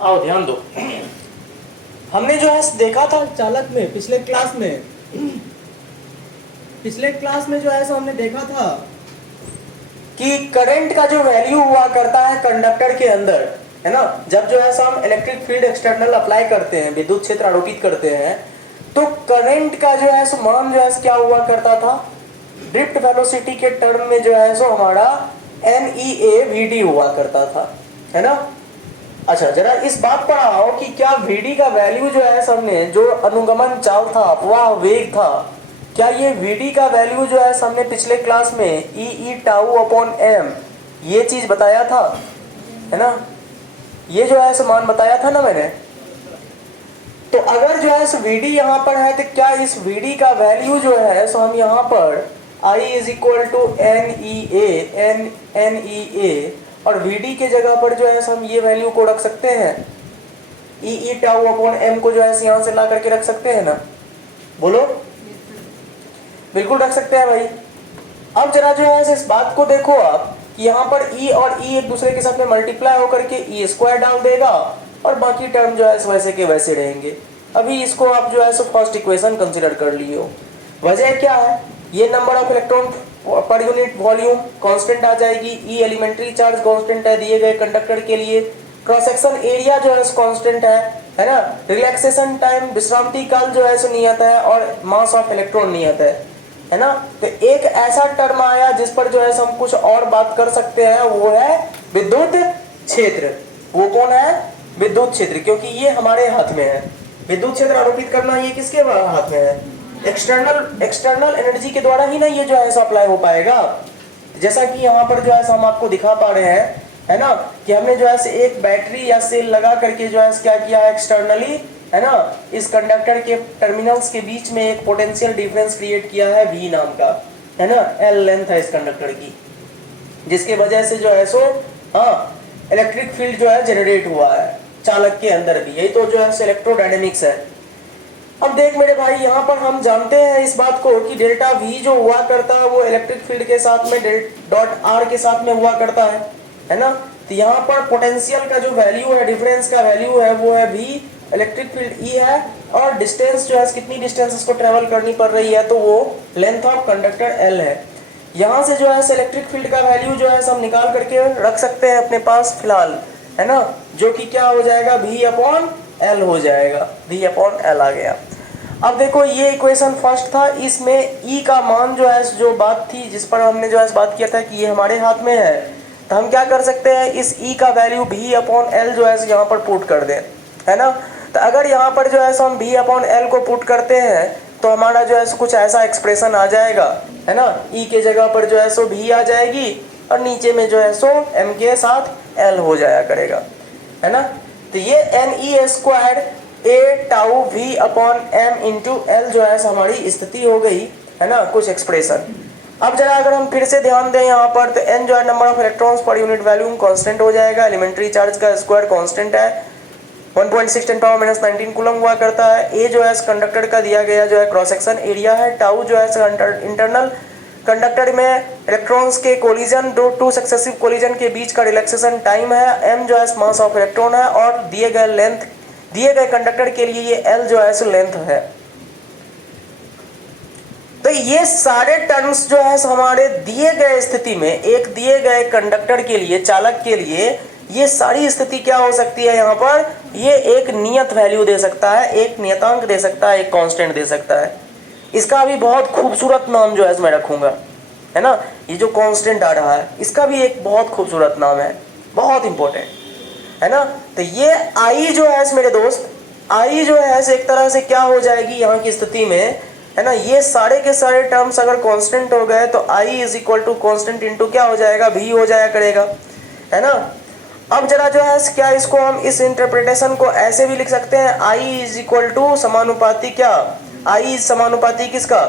आओ ध्यान दो। हमने जो है देखा था चालक में पिछले क्लास में जो है सो हमने देखा था कि करंट का जो वैल्यू हुआ करता है कंडक्टर के अंदर, है ना, जब जो है सो हम इलेक्ट्रिक फील्ड एक्सटर्नल अप्लाई करते हैं, विद्युत क्षेत्र आरोपित करते हैं, तो करंट का जो है सो मान जो है क्या हुआ करता था, ड्रिफ्ट वेलोसिटी के टर्म में जो है सो हमारा NEA/VD हुआ करता था, है ना। अच्छा, जरा इस बात पर आओ कि क्या VD का वैल्यू जो है हमने जो अनुगमन चाल था, वह वेग था, क्या ये VD का वैल्यू जो है हमने पिछले क्लास में E/τ/m ये चीज बताया था, है ना, ये जो है मान बताया था ना मैंने। तो अगर जो है VD यहाँ पर है तो क्या इस VD का वैल्यू जो है सो हम यहाँ पर I = NEA और VD के जगह पर जो है हम ये वैल्यू को रख सकते हैं, E/τ/m को जो है यहाँ से ला करके रख सकते हैं ना, बोलो। बिल्कुल रख सकते हैं भाई। अब जरा जो है इस बात को देखो आप कि यहाँ पर E और E एक दूसरे के साथ में मल्टीप्लाई होकर के E² डाल देगा और बाकी टर्म जो है वैसे के वैसे रहेंगे। अभी इसको आप जो है सो फर्स्ट इक्वेशन कंसिडर कर लिए हो। वजह क्या है, ये number of electron per unit volume constant आ जाएगी, E एलिमेंट्री चार्ज कांस्टेंट है दिए गए कंडक्टर के लिए, क्रॉस सेक्शन एरिया जो है कांस्टेंट है ना, रिलैक्सेशन टाइम विश्रांति काल जो है सो नियत है और मास ऑफ इलेक्ट्रॉन नियत है ना। तो एक ऐसा टर्म आया जिस पर जो है हम कुछ और बात कर सकते हैं, वो है विद्युत क्षेत्र। वो कौन है, विद्युत क्षेत्र, क्योंकि ये हमारे हाथ में है। विद्युत क्षेत्र आरोपित करना ये किसके हाथ में है, एक्सटर्नल एनर्जी के द्वारा ही ना ये जो है सप्लाई हो पाएगा। जैसा कि यहाँ पर जो है हम आपको दिखा पा रहे हैं, है ना, कि हमने जो है एक बैटरी या सेल लगा करके जो है क्या किया है एक्सटर्नली, है ना, इस कंडक्टर के टर्मिनल्स के बीच में एक पोटेंशियल डिफरेंस क्रिएट किया है V नाम का, है ना, L लेंथ है इस कंडक्टर की, जिसके वजह से जो है सो इलेक्ट्रिक फील्ड जो है जनरेट हुआ है चालक के अंदर भी। यही तो जो है इलेक्ट्रोडायनेमिक्स है। अब देख मेरे भाई, यहाँ पर हम जानते हैं इस बात को कि डेल्टा V जो हुआ करता है वो इलेक्ट्रिक फील्ड के साथ में डॉट R के साथ में हुआ करता है ना। तो यहाँ पर पोटेंशियल का जो वैल्यू है, डिफरेंस का वैल्यू है, वो है V, इलेक्ट्रिक फील्ड E है, और डिस्टेंस जो है कितनी डिस्टेंस इसको ट्रेवल करनी पड़ रही है, तो वो लेंथ ऑफ कंडक्टर L है। यहाँ से जो है इलेक्ट्रिक फील्ड का वैल्यू जो है हम निकाल करके रख सकते हैं अपने पास फिलहाल, है ना, जो कि क्या हो जाएगा, V/L हो जाएगा, V/L आ गया। अब देखो ये इक्वेशन फर्स्ट था, इसमें E का मान जो है जो बात थी जिस पर हमने जो है बात किया था कि ये हमारे हाथ में है, तो हम क्या कर सकते हैं, इस E का वैल्यू V/L जो है यहाँ पर पुट कर दें, है ना। तो अगर यहाँ पर जो है हम V/L को पुट करते हैं तो हमारा जो है कुछ ऐसा एक्सप्रेशन आ जाएगा, है ना, E के जगह पर जो है सो V आ जाएगी और नीचे में जो है सो M के साथ L हो जाया करेगा, है ना। तो ये NEA² A/τ/V/m इंटू L जो है हमारी स्थिति हो गई, है ना, कुछ एक्सप्रेशन। अब जरा अगर हम फिर से ध्यान दें यहाँ पर, तो N जो है नंबर ऑफ इलेक्ट्रॉन्स पर यूनिट वॉल्यूम कांस्टेंट हो जाएगा, एलिमेंट्री चार्ज का स्क्वायर कांस्टेंट है, 1.6 × 10⁻⁹ कूलम हुआ करता है। A जो है कंडक्टर का दिया गया जो है क्रॉस सेक्शन एरिया है, टाउ जो है इंटरनल कंडक्टर में इलेक्ट्रॉन्स के कोलिजन, टू सक्सेसिव कोलिजन के बीच का रिलैक्सेशन टाइम है, M जो है मास ऑफ इलेक्ट्रॉन है, और दिए गए लेंथ, दिए गए कंडक्टर के लिए ये L जो है लेंथ है। तो ये सारे टर्म्स जो है हमारे दिए गए स्थिति में, एक दिए गए कंडक्टर के लिए, चालक के लिए, ये सारी स्थिति क्या हो सकती है, यहाँ पर ये एक नियत वैल्यू दे सकता है, एक नियतांक दे सकता है, एक कांस्टेंट दे सकता है। इसका भी बहुत खूबसूरत नाम जो है मैं रखूंगा, है ना, ये जो कांस्टेंट आ रहा है इसका भी एक बहुत खूबसूरत नाम है, बहुत इंपॉर्टेंट, है ना। तो ये I जो है मेरे दोस्त, I जो है एक तरह से क्या हो जाएगी यहाँ की स्थिति में, है ना, ये सारे के सारे टर्म्स अगर कांस्टेंट हो गए तो I = कांस्टेंट इंटू क्या हो जाएगा, V हो जाया करेगा, है ना। अब जरा जो है क्या इसको हम इस इंटरप्रिटेशन को ऐसे भी लिख सकते हैं, I = समानुपाती, क्या I समानुपाती किसका,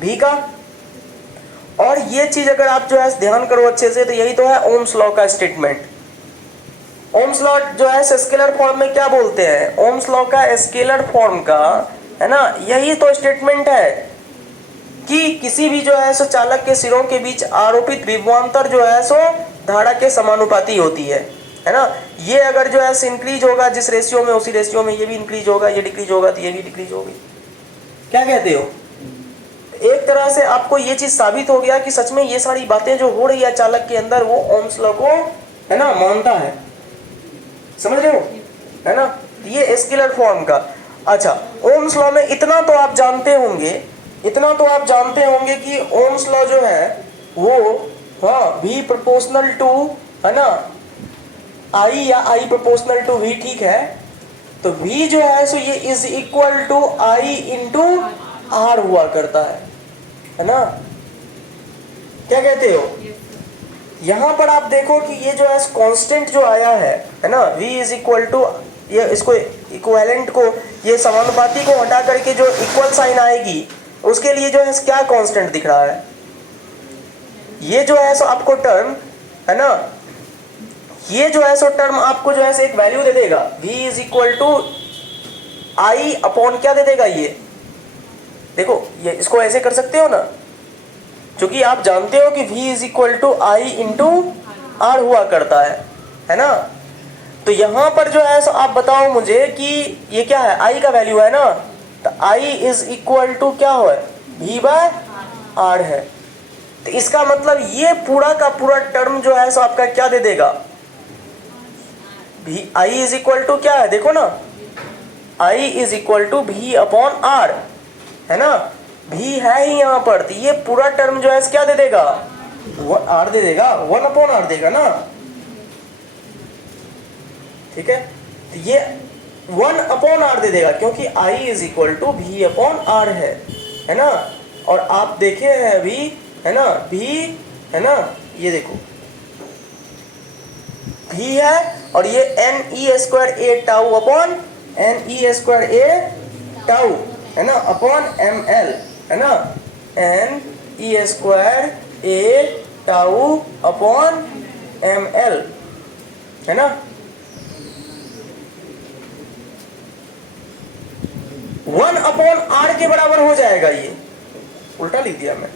V का। और ये चीज अगर आप जो है ध्यान करो अच्छे से, तो यही तो है ओम्स लॉ का स्टेटमेंट। ओम्स लॉ जो है स्केलर फॉर्म में क्या बोलते हैं, ओम्स लॉ का स्केलर फॉर्म का, है ना, यही तो स्टेटमेंट है कि किसी भी जो है सो चालक के सिरों के बीच आरोपित विभवांतर जो है सो धारा के समानुपाती होती है है ना। ये अगर जो है इंक्रीज होगा जिस रेशियो में, उसी रेशियो में ये भी इंक्रीज होगा, ये डिक्रीज होगा तो ये भी डिक्रीज होगी। क्या कहते हो? एक तरह से आपको ये चीज साबित हो गया कि सच में ये सारी बातें जो हो रही है चालक के अंदर, वो ओम्स लॉ को, है ना, मानता है। समझ रहे हो, है ना। ये स्केलर फॉर्म का। अच्छा, ओम्स लॉ में इतना तो आप जानते होंगे, इतना तो आप जानते होंगे कि ओम्स लॉ जो है वो, हाँ, V प्रोपोर्शनल टू, है ना, I या I प्रोपोर्शनल टू V, ठीक है। तो V जो है सो ये is equal to I into R हुआ करता है ना। क्या कहते हो? यहां पर आप देखो कि ये जो है कांस्टेंट जो आया है ना, V इज इक्वल टू, ये इसको इक्विवेलेंट को, ये समानुपाती को हटा करके जो इक्वल साइन आएगी उसके लिए जो है क्या कांस्टेंट दिख रहा है? ये जो है सो आपको टर्म, है ना, ये जो है सो टर्म आपको जो है एक वैल्यू दे देगा, V is equal to I upon क्या दे देगा ये? देखो, ये इसको ऐसे कर सकते हो ना, क्योंकि आप जानते हो कि V is equal to I into R हुआ करता है ना। तो यहां पर जो है सो आप बताओ मुझे कि ये क्या है, I का वैल्यू है ना, तो I इज इक्वल टू क्या हो, V बाय R है। तो इसका मतलब ये पूरा का पूरा टर्म जो है सो आपका क्या दे देगा, I इज इक्वल टू क्या है, देखो ना, I is equal to V upon R, है ना। V है ही यहाँ पर, तो ये पूरा टर्म जो है क्या दे देगा, R दे देगा, 1 अपॉन R देगा ना, ठीक है। तो ये 1 अपॉन R दे देगा, क्योंकि I is equal to V upon R है ना। और आप देखे हैं V, है ना, V, है ना, ये देखो V है, और ये NE square A tau upon NE square A tau, है ना, अपॉन ML, है ना, NE square A tau upon ML, है ना। 1 अपॉन R के बराबर हो जाएगा, ये उल्टा लिख दिया मैं,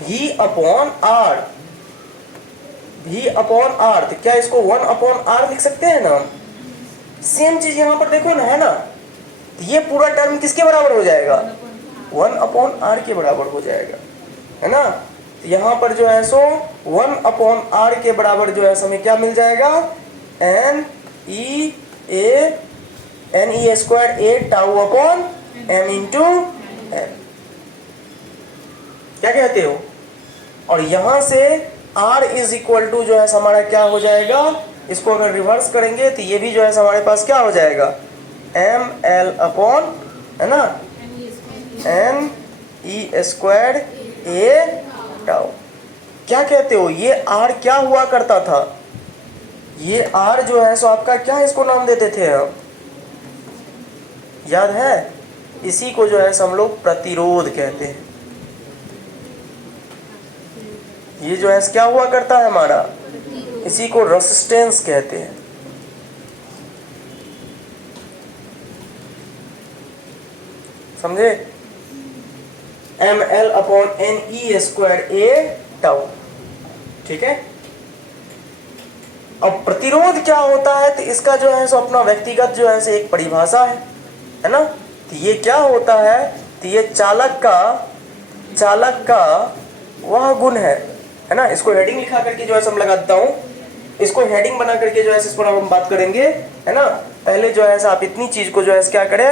V upon R, V upon R, तो क्या इसको 1 अपॉन R लिख सकते हैं ना। सेम चीज यहां पर देखो ना, है ना, ये पूरा टर्म किसके बराबर हो जाएगा, 1 अपॉन R के बराबर हो जाएगा, है ना। तो यहां पर जो है सो 1 अपॉन R के बराबर जो है हमें क्या मिल जाएगा, NE square A tau upon M into L। क्या कहते हो? और यहां से R इज इक्वल टू जो है हमारा क्या हो जाएगा, इसको अगर रिवर्स करेंगे तो ये भी जो है हमारे पास क्या हो जाएगा, ML अपॉन, है ना, NE स्क्वायर A टाउ। क्या कहते हो? ये R क्या हुआ करता था, ये R जो है सो आपका क्या, इसको नाम देते थे हम, याद है? इसी को जो है हम लोग प्रतिरोध कहते हैं। ये जो है क्या हुआ करता है हमारा, इसी को रेसिस्टेंस कहते हैं। समझे? ML upon NE square A tau, ठीक है। अब प्रतिरोध क्या होता है, तो इसका जो है सो अपना व्यक्तिगत जो है एक परिभाषा है ना। तो ये क्या होता है, तो ये चालक का वह गुण है ना। इसको हेडिंग लिखा करके जो है हम लगा देता हूँ, इसको हेडिंग बना करके जो है इस पर हम बात करेंगे, है ना। पहले जो है आप इतनी चीज को जो है क्या करें,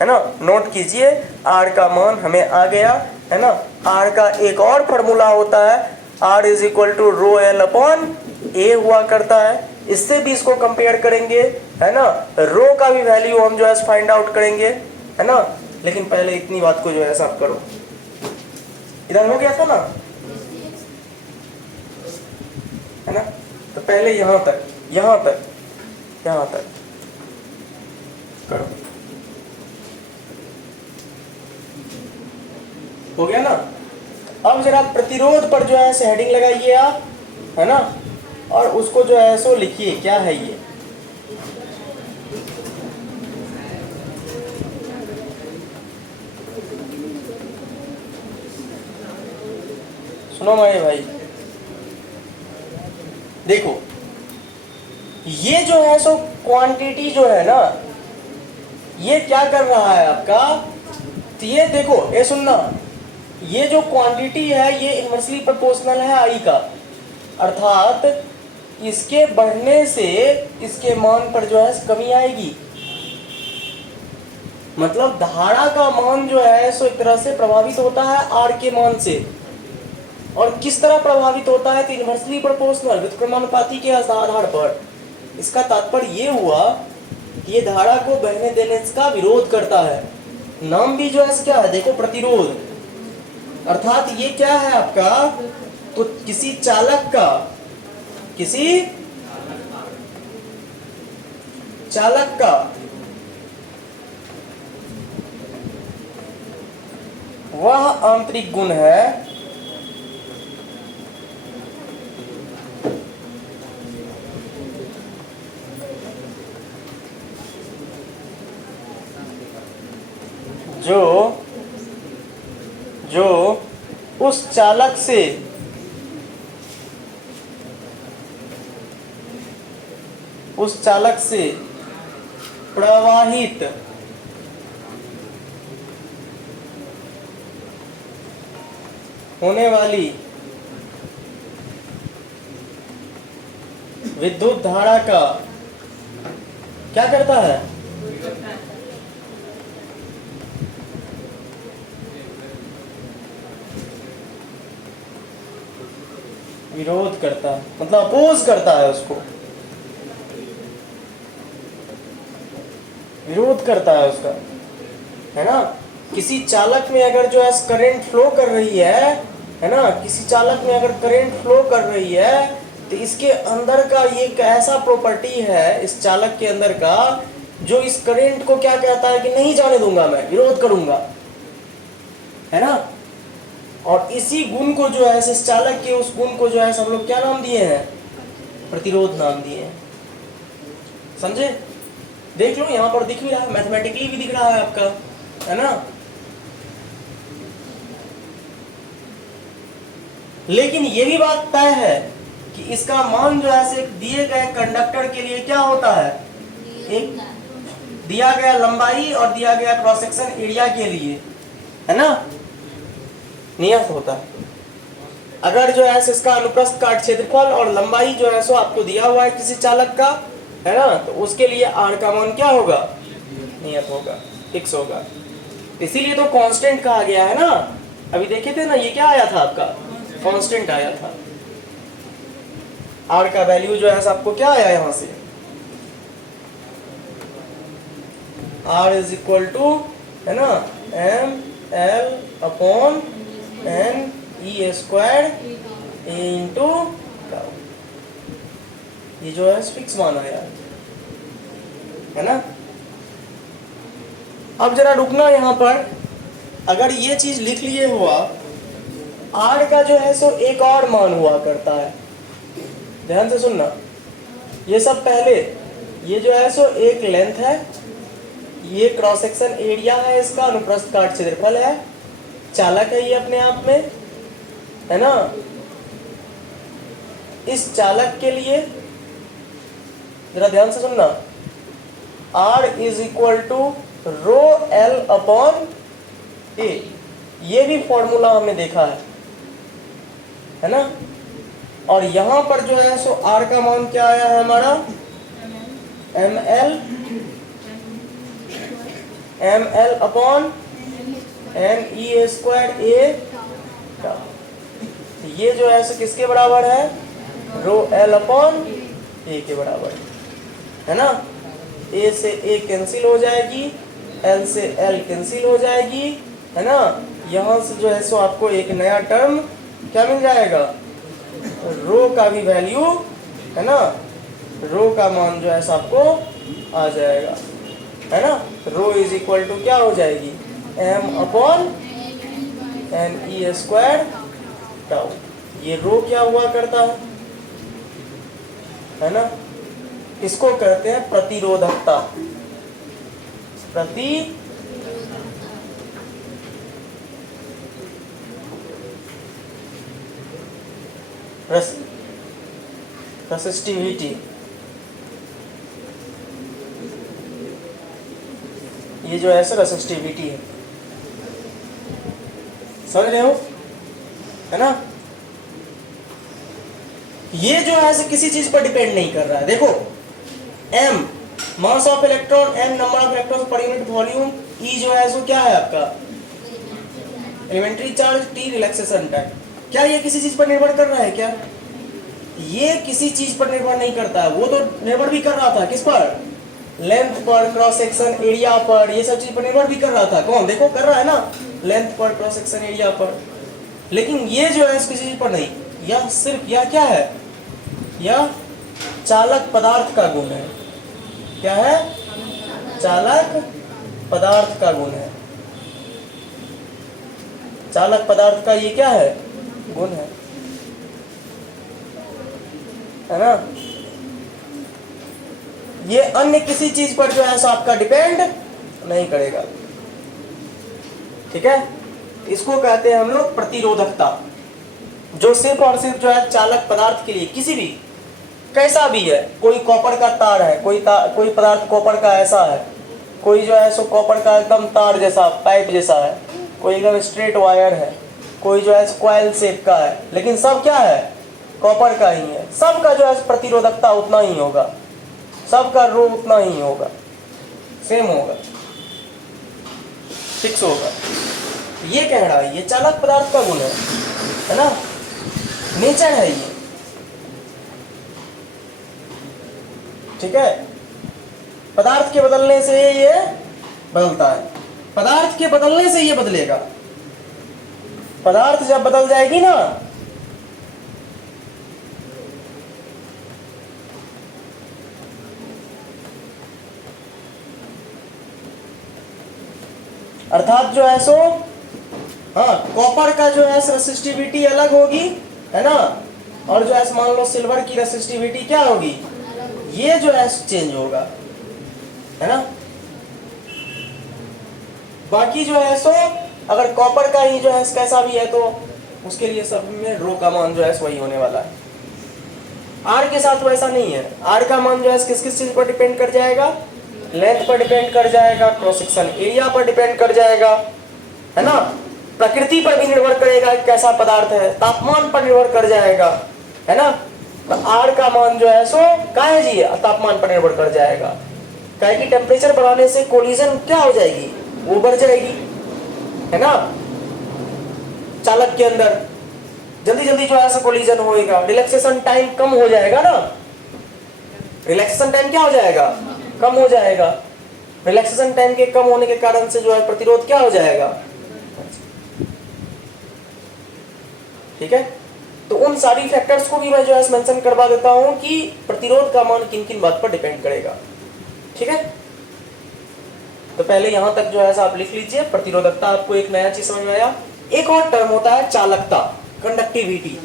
है ना, नोट कीजिए। R का मान हमें आ गया, है ना। R का एक और फॉर्मूला होता है, R is equal to rho L upon A हुआ करता है। इससे भी इसको कंपेयर करेंगे, है ना। रो का भी वैल्यू हम जो है फाइंड आउट करेंगे, है ना। लेकिन पहले इतनी बात को जो है आप करो। इधर हो गया था ना, है ना। तो पहले यहां तक करो, हो गया ना। अब जरा प्रतिरोध पर जो है हेडिंग लगाइए आप, है ना, और उसको जो है सो लिखिए क्या है ये। सुनो मेरे भाई, देखो ये जो है सो क्वांटिटी जो है ना, ये क्या कर रहा है आपका, तो ये देखो, ये सुनना, ये जो क्वांटिटी है ये इनवर्सली प्रोपोर्शनल है आई का, अर्थात इसके बढ़ने से इसके मान पर जो है कमी आएगी। मतलब धारा का मान जो है सो एक तरह से प्रभावित होता है आर के मान से। और किस तरह प्रभावित होता है, तो इनवर्सली प्रोपोर्शनल व्युत्क्रमानुपाती के आधार पर। इसका तात्पर्य ये हुआ कि ये धारा को बहने देने का विरोध करता है। नाम भी जो है क्या है, देखो, प्रतिरोध। अर्थात ये क्या है आपका, तो किसी चालक का वह आंतरिक गुण है जो उस चालक से प्रवाहित होने वाली विद्युत धारा का क्या करता है, विरोध करता है, मतलब अपोज करता है, उसको विरोध करता है उसका, है ना। किसी चालक में अगर जो है करंट फ्लो कर रही है ना, किसी चालक में अगर करंट फ्लो कर रही है, तो इसके अंदर का ये एक ऐसा प्रॉपर्टी है इस चालक के अंदर का, जो इस करंट को क्या कहता है कि नहीं जाने दूंगा, मैं विरोध करूंगा, है ना। और इसी गुण को जो है इस चालक के उस गुण को जो है हम लोग क्या नाम दिए हैं, प्रतिरोध नाम दिए हैं। समझे? देख लो यहाँ पर दिख भी रहा है, मैथमेटिकली भी दिख रहा है आपका, है ना। लेकिन ये भी बात तय है कि इसका मान जो है दिए गए कंडक्टर के लिए क्या होता है, एक दिया गया लंबाई और दिया गया क्रॉस सेक्शन एरिया के लिए, है ना, नियत होता है। अगर जो है इसका अनुप्रस्थ काट क्षेत्रफल और लंबाई जो है सो आपको दिया हुआ है किसी चालक का, है ना, तो उसके लिए आर का मान क्या होगा, नियत होगा, फिक्स होगा। इसीलिए तो कांस्टेंट कहा गया है ना। अभी देखे थे ना, ये क्या आया था आपका, कांस्टेंट आया था। आर का वैल्यू जो है आपको क्या आया यहां से, आर इज इक्वल टू, है ना, m L upon N E square into, ये जो है फिक्स मान आया, है ना। अब जरा रुकना यहाँ पर, अगर ये चीज लिख लिए हुआ, आर का जो है सो एक और मान हुआ करता है, ध्यान से सुनना। ये सब पहले, ये जो है सो एक लेंथ है, ये क्रॉस सेक्शन एरिया है, इसका अनुप्रस्थ काट क्षेत्रफल है, चालक है ये अपने आप में, है ना। इस चालक के लिए जरा ध्यान से सुनना, R is equal to rho L upon A, ये भी फॉर्मूला हमने देखा है ना। और यहां पर जो है सो R का मान क्या आया है हमारा, M L upon N E square A का, ये जो है सो किसके बराबर है, रो एल अपॉन ए के बराबर, है ना। ए से ए कैंसिल हो जाएगी, एल से एल कैंसिल हो जाएगी, है ना। यहाँ से जो है सो आपको एक नया टर्म क्या मिल जाएगा, रो का भी वैल्यू, है ना, रो का मान जो है सो आपको आ जाएगा, है ना। रो इज इक्वल टू क्या हो जाएगी, m upon N E square tau. ये रो क्या हुआ करता है ना, इसको कहते हैं प्रतिरोधकता, रेसिस्टिविटी, ये जो है सर रेसिस्टिविटी है, समझ रहे हो, है ना। ये जो है किसी चीज पर डिपेंड नहीं कर रहा है। देखो m mass of electron, m number of electron per unit volume, e जो है सो क्या है आपका elementary charge, t relaxation time. क्या ये किसी चीज पर निर्भर कर रहा है क्या? ये किसी चीज पर निर्भर नहीं करता है। वो तो निर्भर भी कर रहा था किस पर, लेंथ पर, क्रॉस सेक्शन एरिया पर, ये सब चीज पर निर्भर भी कर रहा था। कौन, देखो कर रहा है ना, लेंथ पर, क्रॉस सेक्शन एरिया पर। लेकिन ये जो है किसी चीज पर नहीं, यह सिर्फ यह क्या है, यह चालक पदार्थ का गुण है। क्या है? चालक पदार्थ का गुण है। चालक पदार्थ का ये क्या है, गुण है ना। ये अन्य किसी चीज पर जो है सो आपका डिपेंड नहीं करेगा, ठीक है। इसको कहते हैं हम लोग प्रतिरोधकता, जो सिर्फ और सिर्फ जो है चालक पदार्थ के लिए, किसी भी कैसा भी है, कोई कॉपर का तार है, कोई पदार्थ कॉपर का ऐसा है, कोई जो है सो कॉपर का एकदम तार जैसा, पाइप जैसा है, कोई एकदम स्ट्रेट वायर है, कोई जो है कॉइल शेप का है, लेकिन सब क्या है, कॉपर का ही है। सबका जो है प्रतिरोधकता उतना ही होगा, सबका रो उतना ही होगा, सेम होगा, फिक्स होगा। ये कह रहा है ये चालक पदार्थ का गुण है ना, नेचर है ये, ठीक है। पदार्थ के बदलने से ये बदलता है, पदार्थ के बदलने से ये बदलेगा। पदार्थ जब बदल जाएगी ना, अर्थात जो है सो, हाँ, कॉपर का जो है रेसिस्टिविटी अलग होगी, है ना, और जो है मान लो सिल्वर की रेसिस्टिविटी क्या होगी, ये जो है चेंज होगा, है ना। बाकी जो है सो अगर कॉपर का ही जो है कैसा भी है तो उसके लिए सब में रो का मान जो है वही होने वाला है। आर के साथ वैसा नहीं है, आर का मान जो है किस किस चीज पर डिपेंड कर जाएगा, लेंथ पर डिपेंड कर जाएगा, क्रॉस सेक्शन एरिया पर डिपेंड कर जाएगा, है ना, प्रकृति पर भी निर्भर करेगा कैसा पदार्थ है, तापमान पर निर्भर कर जाएगा, है ना। तो आर का मान जो है सो क्या है जी, तापमान पर निर्भर कर जाएगा। क्या कि टेम्परेचर बढ़ाने से कोलिजन क्या हो जाएगी, वो बढ़ जाएगी, है ना। चालक के अंदर जल्दी जल्दी जो है कोलिजन होएगा, रिलैक्सेशन टाइम कम हो जाएगा ना, रिलैक्सेशन टाइम क्या हो जाएगा, कम हो जाएगा। रिलैक्सेशन टाइम के कम होने के कारण से जो है प्रतिरोध क्या हो जाएगा, ठीक है। तो उन सारी फैक्टर्स को भी मैं जो है मेंशन करवा देता हूं कि प्रतिरोध का मान किन किन बात पर डिपेंड करेगा, ठीक है। तो पहले यहां तक जो है आप लिख लीजिए, प्रतिरोधकता आपको एक नया चीज समझ में आया। एक और टर्म होता है चालकता, कंडक्टिविटी,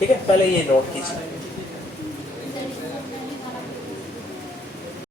ठीक है, पहले ये नोट कीजिए।